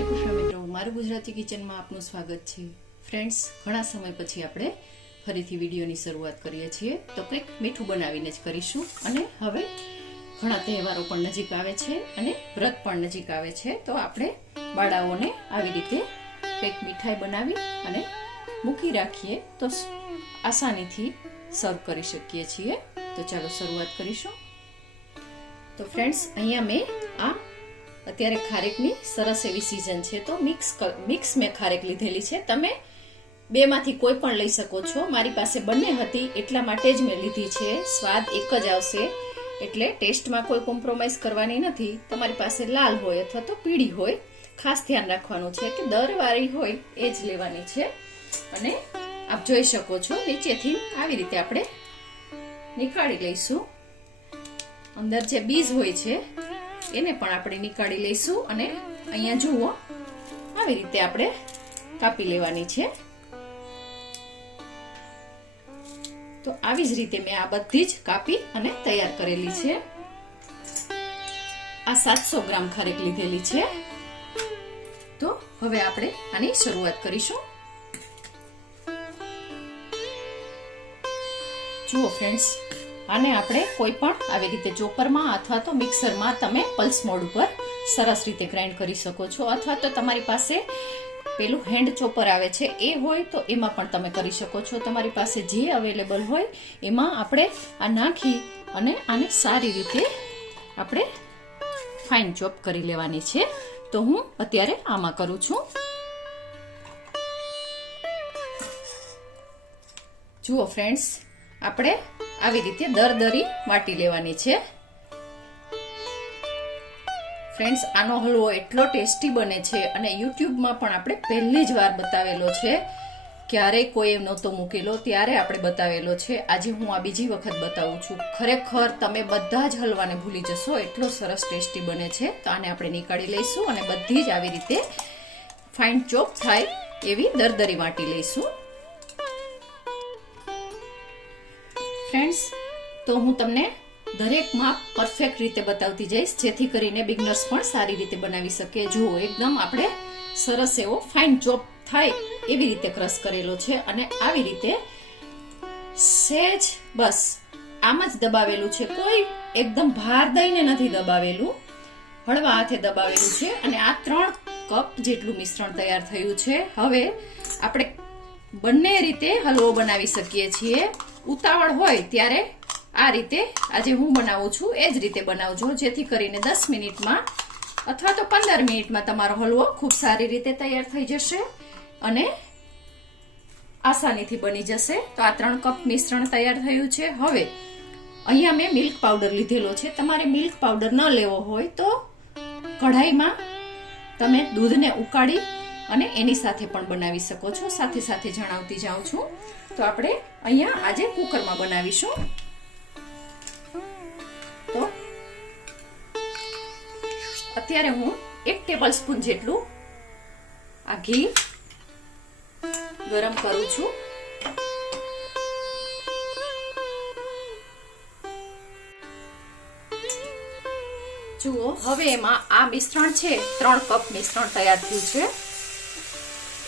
શ્રી કૃષ્ણ મિત્રો, મારું ગુજરાતી કિચનમાં આપનું સ્વાગત છે। ફ્રેન્ડ્સ, ઘણા સમય પછી આપણે ફરીથી વિડીયોની શરૂઆત કરીએ છીએ તો કંઈક મીઠું બનાવીને જ કરીશું। અને હવે ઘણા તહેવારો પણ નજીક આવે છે અને વ્રત પણ નજીક આવે છે, તો આપણે બાળાઓને આવી રીતે કંઈક મીઠાઈ બનાવી અને મૂકી રાખીએ તો આસાનીથી સર્વ કરી શકીએ છીએ। તો ચાલો શરૂઆત કરીશું। તો ફ્રેન્ડ્સ, અહીંયા મેં આ અત્યારે ખારેકની સરસ એવી સીઝન છે તો મિક્સ મેં ખારેક લીધેલી છે। તમે બેમાંથી કોઈ પણ લઈ શકો છો। મારી પાસે બંને હતી એટલા માટે જ મેં લીધી છે। સ્વાદ એક જ આવશે, એટલે ટેસ્ટમાં કોઈ કોમ્પ્રોમાઇઝ કરવાની નથી। તમારી પાસે લાલ હોય અથવા તો પીળી હોય, ખાસ ધ્યાન રાખવાનું છે કે દરવાળી હોય એ જ લેવાની છે। અને આપ જોઈ શકો છો નીચેથી આવી રીતે આપણે નીકાળી લઈશું। અંદર જે બીજ હોય છે એને પણ આપણે નીકાળી લઈશું અને અહીંયા જુઓ આવી રીતે આપણે કાપી લેવાની છે। તો આવી જ રીતે મેં આ બધી જ કાપી અને તૈયાર કરેલી છે। આ 700 ગ્રામ ખારેક લીધેલી છે। તો હવે આપણે આની શરૂઆત કરીશું। જુઓ ફ્રેન્ડ્સ, આને આપણે કોઈ પણ આવી રીતે ચોપરમાં અથવા તો મિક્સરમાં તમે પલ્સ મોડ ઉપર સરસ રીતે ગ્રાઇન્ડ કરી શકો છો, અથવા તો તમારી પાસે પેલું હેન્ડ ચોપર આવે છે એ હોય તો એમાં પણ તમે કરી શકો છો। તમારી પાસે જે અવેલેબલ હોય એમાં આપણે આ નાખી અને આને સારી રીતે આપણે ફાઇન ચોપ કરી લેવાની છે। તો હું અત્યારે આમાં કરું છું। જુઓ ફ્રેન્ડ્સ, આપણે આવી રીતે દરદરી વાટી લેવાની છે। ફ્રેન્ડ્સ, આનો હલવો એટલો ટેસ્ટી બને છે અને યુટ્યુબમાં પણ આપણે પહેલી જ વાર બતાવેલો છે, ક્યારેય કોઈ નહોતો મૂકેલો ત્યારે આપણે બતાવેલો છે। આજે હું આ બીજી વખત બતાવું છું। ખરેખર તમે બધા જ હલવાને ભૂલી જશો, એટલો સરસ ટેસ્ટી બને છે। તો આને આપણે નીકાળી લઈશું અને બધી જ આવી રીતે ફાઇન ચોપ થાય એવી દરદરી વાટી લઈશું। ફ્રેન્ડ્સ, તો હું તમને દરેક માપ પરફેક્ટ રીતે બતાવતી જઈશ, જેથી કરીને બિગનર્સ પણ સારી રીતે બનાવી શકે। જુઓ, એકદમ આપણે સરસ એવો ફાઇન ચોપ થાય એવી રીતે ક્રશ કરેલો છે અને આવી રીતે સેજ બસ આમ જ દબાવેલું છે। કોઈ એકદમ ભાર દઈને નથી દબાવેલું, હળવા હાથે દબાવેલું છે અને આ 3 કપ જેટલું મિશ્રણ તૈયાર થયું છે। હવે આપણે બંને રીતે હલવો બનાવી શકીએ છીએ। ઉતાવળ હોય ત્યારે આ રીતે આજે હું બનાવું છું એ જ રીતે બનાવજો, જેથી કરીને 10 મિનિટમાં અથવા તો 15 મિનિટમાં તમારો હલવો ખૂબ સારી રીતે તૈયાર થઈ જશે અને આસાનીથી બની જશે। તો આ 3 કપ મિશ્રણ તૈયાર થયું છે। હવે અહીંયા મેં મિલ્ક પાવડર લીધેલો છે। તમારે મિલ્ક પાવડર ન લેવો હોય તો કઢાઈમાં તમે દૂધને ઉકાળી અને એની સાથે પણ બનાવી શકો છો। સાથે સાથે જણાવતી જાઉં છું। તો આપણે અહીંયા આજે કુકરમાં બનાવીશું। તો અત્યારે હું 1 ટેબલ સ્પૂન જેટલું આ ઘી ગરમ કરું છું। જુઓ, હવે એમાં આ મિશ્રણ છે, 3 કપ મિશ્રણ તૈયાર થયું છે,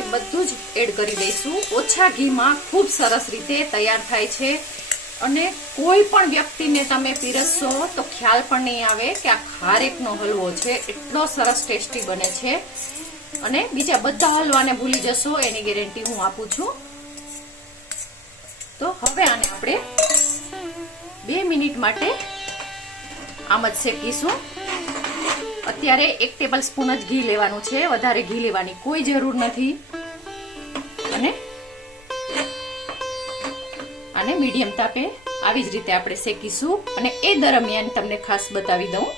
એ બધું જ એડ કરી દઈશું। ઓછા ઘીમાં ખૂબ સરસ રીતે તૈયાર થાય છે અને કોઈ પણ વ્યક્તિને તમે પીરસશો તો ખ્યાલ પણ નહીં આવે કે આ ખારેકનો હલવો છે। એટલો સરસ ટેસ્ટી બને છે અને બીજા બધા હલવાને ભૂલી જશો એની ગેરંટી હું આપું છું। તો હવે આને આપણે 2 મિનિટ માટે આમ જ શેકીશું। અત્યારે 1 ટેબલ સ્પૂન જ ઘી લેવાનું છે, વધારે ઘી લેવાની કોઈ જરૂર નથી અને આને મીડિયમ તાપે આવી જ રીતે આપણે શેકીશું। અને એ દરમિયાન તમને ખાસ બતાવી દઉં,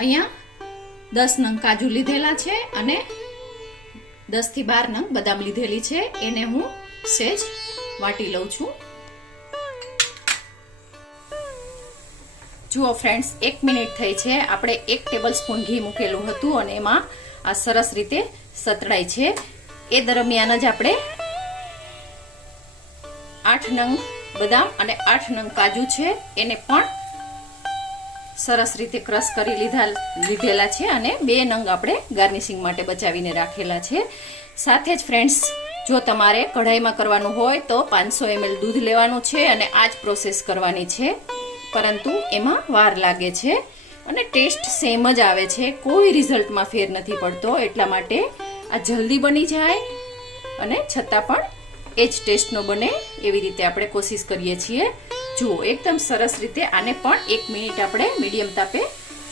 અહીંયા 10 નંગ કાજુ લીધેલા છે અને 10 થી 12 નંગ બદામ લીધેલી છે, એને હું સેજ વાટી લઉં છું। જુઓ ફ્રેન્ડ્સ, 1 મિનિટ થઈ છે। આપણે 1 ટેબલ સ્પૂન ઘી મૂકેલું હતું અને એમાં આ સરસ રીતે સતળાય છે। એ દરમિયાન જ આપણે 8 નંગ બદામ અને 8 નંગ કાજુ છે એને પણ સરસ રીતે ક્રશ કરી લીધેલા છે અને 2 નંગ આપણે ગાર્નિશિંગ માટે બચાવીને રાખેલા છે. સાથે જ ફ્રેન્ડ્સ, જો તમારે કઢાઈમાં કરવાનું હોય તો 500 ml દૂધ લેવાનું છે અને આ જ પ્રોસેસ કરવાની છે, પરંતુ એમાં વાર લાગે છે અને ટેસ્ટ સેમ જ આવે છે, કોઈ રિઝલ્ટમાં ફેર નથી પડતો. એટલા માટે આ જલ્દી બની જાય અને છતાં પણ એ જ ટેસ્ટનો બને એવી રીતે આપણે કોશિશ કરીએ છીએ. જુઓ, એકદમ સરસ રીતે આને પણ 1 મિનિટ આપણે મીડિયમ તાપે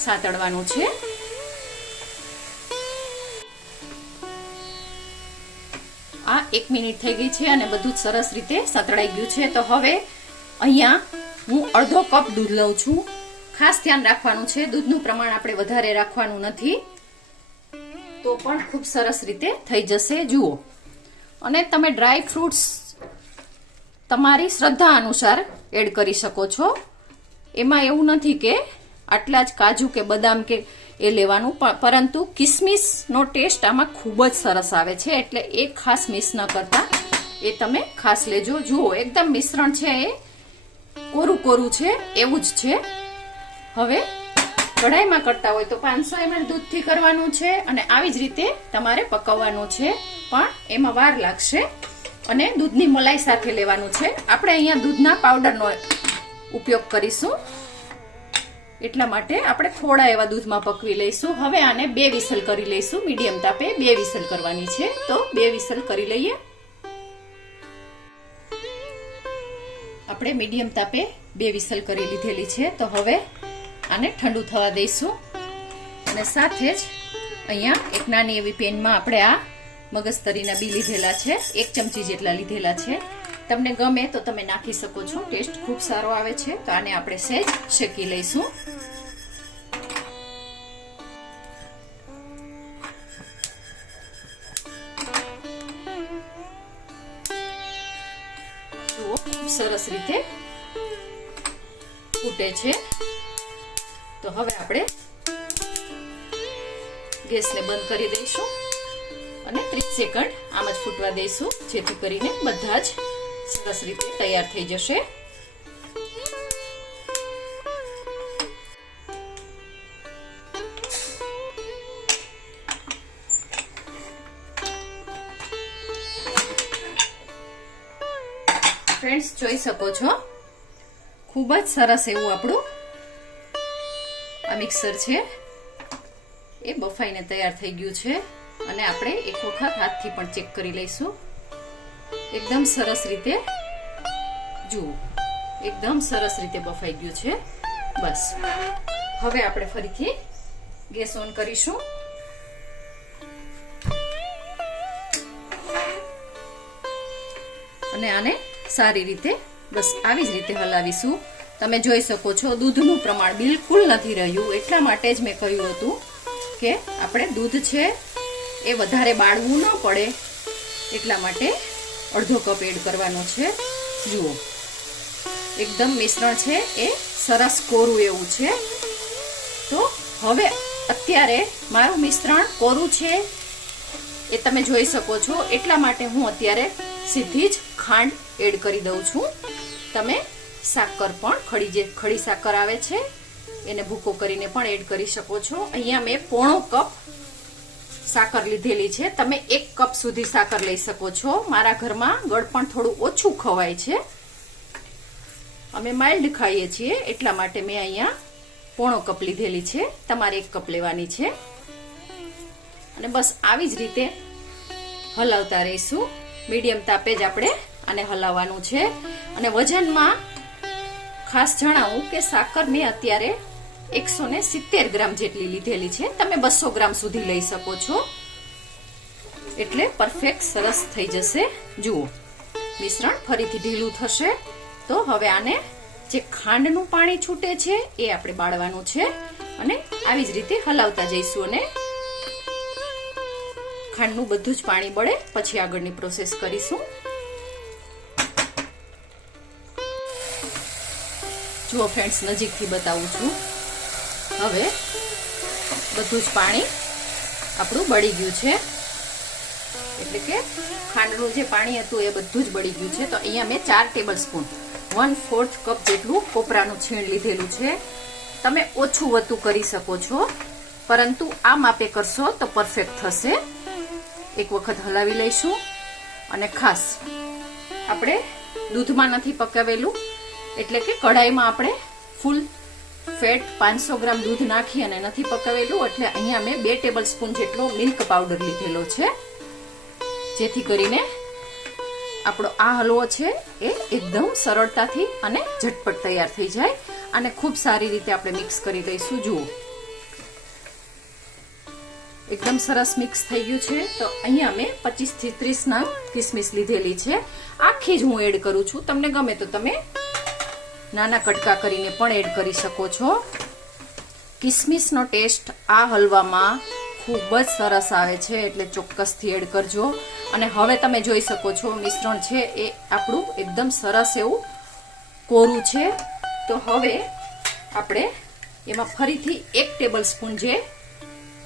સાંતળવાનું છે. આ 1 મિનિટ થઈ ગઈ છે અને બધું જ સરસ રીતે સાંતળાઈ ગયું છે. તો હવે અહીંયા હું અડધો કપ દૂધ લઉં છું. ખાસ ધ્યાન રાખવાનું છે, દૂધનું પ્રમાણ આપણે વધારે રાખવાનું નથી, તો પણ ખૂબ સરસ રીતે થઈ જશે. જુઓ, અને તમે ડ્રાય ફ્રૂટ્સ તમારી શ્રદ્ધા અનુસાર એડ કરી શકો છો. એમાં એવું નથી કે આટલા જ કાજુ કે બદામ કે એ લેવાનું, પરંતુ કિસમિસનો ટેસ્ટ આમાં ખૂબ જ સરસ આવે છે, એટલે એ ખાસ મિસ ન કરતા એ તમે ખાસ લેજો. જુઓ, એકદમ મિશ્રણ છે એ કોરું કોરું છે એવું જ છે. હવે કઢાઈમાં કરતા હોય તો 500 ml દૂધથી કરવાનું છે અને આવી જ રીતે તમારે પકવવાનું છે, પણ એમાં વાર લાગશે અને દૂધની મલાઈ સાથે લેવાનું છે. આપણે અહીંયા દૂધના પાવડરનો ઉપયોગ કરીશું, એટલા માટે આપણે થોડા એવા દૂધમાં પકવી લઈશું. હવે આને 2 વિસલ કરી લઈશું. મીડિયમ તાપે 2 વિસલ કરવાની છે, તો 2 વિસલ કરી લઈએ. આપણે મીડિયમ તાપે 2 વિસલ કરી લીધેલી છે. તો હવે આને ઠંડુ થવા દઈશું અને સાથે જ અહીંયા એક નાની એવી પેનમાં આપણે આ મગજતરીના બી લીધેલા છે, 1 ચમચી જેટલા લીધેલા છે. તમને ગમે તો તમે નાખી શકો છો, ટેસ્ટ ખૂબ સારો આવે છે. તો આને આપણે સહેજ શેકી લઈશું. જુઓ, ખૂબ સરસ રીતે ફૂટે છે. તો હવે આપણે ગેસને બંધ કરી દઈશું અને 30 સેકન્ડ આમ જ ફૂટવા દઈશું, જેથી કરીને બધા જ સરસ રીતે તૈયાર થઈ જશે. ફ્રેન્ડ્સ, જોઈ શકો છો ખૂબ જ સરસ એવું આપણું આ મિક્સર છે એ બફાઈને તૈયાર થઈ ગયું છે. અને આપણે એક વખત હાથથી પણ ચેક કરી લઈશું. એકદમ સરસ રીતે, જુઓ, એકદમ સરસ રીતે બફાઈ ગયું છે. બસ, હવે આપણે ફરીથી ગેસ ઓન કરીશું અને આને સારી રીતે બસ આવી જ રીતે હલાવીશું. તમે જોઈ શકો છો દૂધનું પ્રમાણ બિલકુલ નથી રહ્યું, એટલા માટે જ મેં કહ્યું હતું કે આપણે દૂધ છે એ વધારે બાળવું ન પડે, એટલા માટે અડધો કપ એડ કરવાનો છે. જુઓ, એકદમ મિશ્રણ છે એ સરસ કોરું એવું છે. તો હવે અત્યારે મારું મિશ્રણ કોરું છે એ તમે જોઈ શકો છો, એટલા માટે હું અત્યારે સીધી જ ખાંડ એડ કરી દઉં છું. તમે સાકર પણ ખડી સાકર આવે છે એને ભૂકો કરીને પણ એડ કરી શકો છો. અહીંયા મેં પોણો કપ સાકર લીધેલી છે, તમે 1 કપ સુધી સાકર લઈ શકો છો. મારા ઘરમાં ગળપણ થોડું ઓછું ખવાય છે, અમે માઇલ્ડ ખાઈએ છીએ, એટલા માટે મેં અહીંયા પોણો કપ લીધેલી છે. તમારે 1 કપ લેવાની છે અને બસ આવી જ રીતે હલાવતા રહીશું. મીડિયમ તાપે જ આપણે આને હલાવવાનું છે. અને વજનમાં ખાસ જણાવું કે સાકર મેં અત્યારે 170 ગ્રામ જેટલી લીધેલી છે, તમે 200 ગ્રામ સુધી લઈ શકો છો, એટલે પરફેક્ટ સરસ થઈ જશે. જુઓ, મિશ્રણ ફરીથી ઢીલું થશે. તો હવે આને જે ખાંડનું પાણી છૂટે છે એ આપણે બાળવાનું છે અને આવી જ રીતે હલાવતા જઈશું અને ખાંડનું બધું જ પાણી બળે પછી આગળની પ્રોસેસ કરીશું. જુઓ ફ્રેન્ડ્સ, નજીકથી બતાવું છું. હવે બધું જ પાણી આપણું બળી ગયું છે, એટલે કે ખાંડનું જે પાણી હતું એ બધું જ બળી ગયું છે. તો અહીંયા મેં 4 ટેબલ સ્પૂન 1/4 કપ જેટલું કોપરાનું છીણ લીધેલું છે. તમે ઓછું વધતું કરી શકો છો, પરંતુ આ માપે કરશો તો પરફેક્ટ થશે. એક વખત હલાવી લઈશું. અને ખાસ આપણે દૂધમાં નથી પકાવેલું, એટલે કે કઢાઈમાં આપણે ફૂલ ફેટ 500 ગ્રામ દૂધ નાખી અને નથી પકાવેલું, એટલે અહીંયા મેં 2 ટેબલ સ્પૂન જેટલો મિલ્ક પાવડર લીધેલો છે, જેથી કરીને આપણો આ હલવો છે એ એકદમ સરળતાથી અને ઝટપટ તૈયાર થઈ જાય. અને ખૂબ સારી રીતે આપણે મિક્સ કરી લઈશું. જુઓ, એકદમ સરસ મિક્સ થઈ ગયું છે. તો અહીંયા મેં 25 થી 30 નંગ કિસમિસ લીધેલી છે. આખી જ હું એડ કરું છું. તમને ગમે તો તમે નાના કટકા કરીને પણ એડ કરી શકો છો. કિસમિસનો ટેસ્ટ આ હલવામાં ખૂબ જ સરસ આવે છે, એટલે ચોક્કસથી એડ કરજો. અને હવે તમે જોઈ શકો છો મિશ્રણ છે એ આપણું એકદમ સરસ એવું કોરું છે. તો હવે આપણે એમાં ફરીથી 1 ટેબલ સ્પૂન જે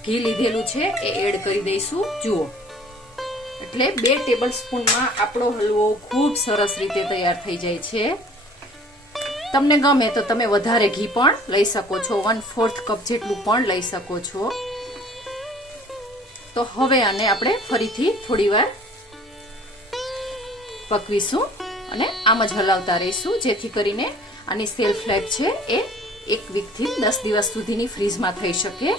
ઘી લીધેલું છે એ એડ કરી દઈશું. જુઓ, એટલે 2 ટેબલ સ્પૂનમાં આપણો હલવો ખૂબ સરસ રીતે તૈયાર થઈ જાય છે. તમને ગમે તો તમે વધારે ઘી પણ લઈ શકો છો, 1/4 કપ જેટલું પણ લઈ શકો છો. તો હવે આને આપણે ફરીથી થોડી વાર પકવીશું અને આમ જ હલાવતા રહીશું, જેથી કરીને આની સેલ્ફ લાઈફ છે એ 1 વીક થી 10 દિવસ સુધીની ફ્રીજમાં થઈ શકે.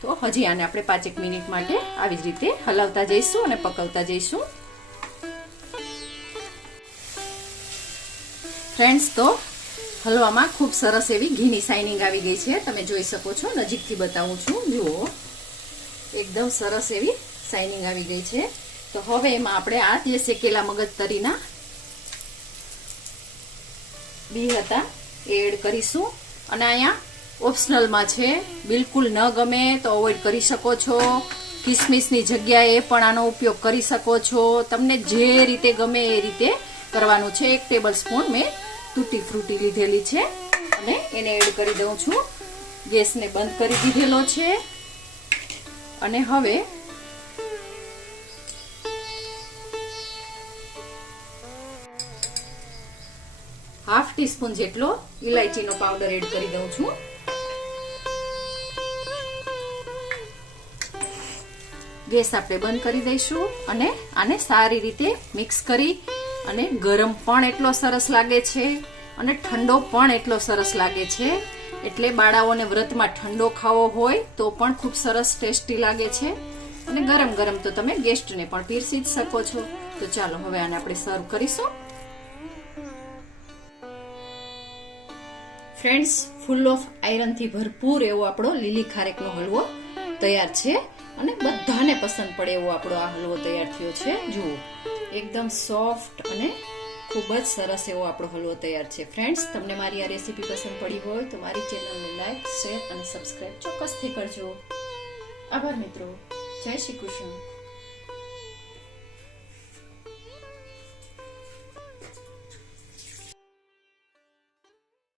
તો હજી આને આપણે 5 મિનિટ માટે આવી જ રીતે હલાવતા જઈશું અને પકવતા જઈશું. ફ્રેન્ડ્સ, તો હલવામાં ખૂબ સરસ એવી ઘીની શાઇનિંગ આવી ગઈ છે. તમે જોઈ શકો છો, નજીકથી બતાવું છું. જુઓ, એકદમ સરસ એવી શાઇનિંગ આવી ગઈ છે. તો હવે એમાં આપણે આ જે શેકેલા મગજતરીના બી હતા એ એડ કરીશું. અને અહીંયા ઓપ્શનલમાં છે, બિલકુલ ન ગમે તો અવોઇડ કરી શકો છો. કિસમિસની જગ્યાએ પણ આનો ઉપયોગ કરી શકો છો. તમને જે રીતે ગમે એ રીતે કરવાનું છે. 1 ટેબલ સ્પૂન મેં તૂટી ફ્રૂટી લીધેલી છે અને એને એડ કરી દઉં છું. ગેસને બંધ કરી દીધેલો છે. અને હવે ½ ટીસ્પૂન જેટલો ઇલાયચીનો પાવડર એડ કરી દઉં છું. ગેસ આપણે બંધ કરી દઈશું અને આને સારી રીતે મિક્સ કરી. અને ગરમ પણ એટલો સરસ લાગે છે અને ઠંડો પણ એટલો સરસ લાગે છે, એટલે બાળાઓને વ્રતમાં ઠંડો ખાવો હોય તો પણ ખૂબ સરસ ટેસ્ટી લાગે છે. અને ગરમ ગરમ તો તમે ગેસ્ટને પણ પીરસી જ શકો છો. તો ચાલો હવે આને આપણે સર્વ કરીશું. ફ્રેન્ડ્સ, ફૂલ ઓફ આયરન થી ભરપૂર એવો આપણો લીલી ખારેકનો હલવો તૈયાર છે અને બધાને પસંદ પડે એવો આપણો આ હલવો તૈયાર થયો છે. જુઓ, એકદમ સોફ્ટ અને ખૂબ જ સરસ એવો આપણો હલવો તૈયાર છે. ફ્રેન્ડ્સ, તમને મારી આ રેસીપી પસંદ પડી હોય તો મારી ચેનલને લાઈક, શેર અને સબસ્ક્રાઇબ ચોક્કસથી કરજો. આભાર મિત્રો. જય શ્રી કૃષ્ણ.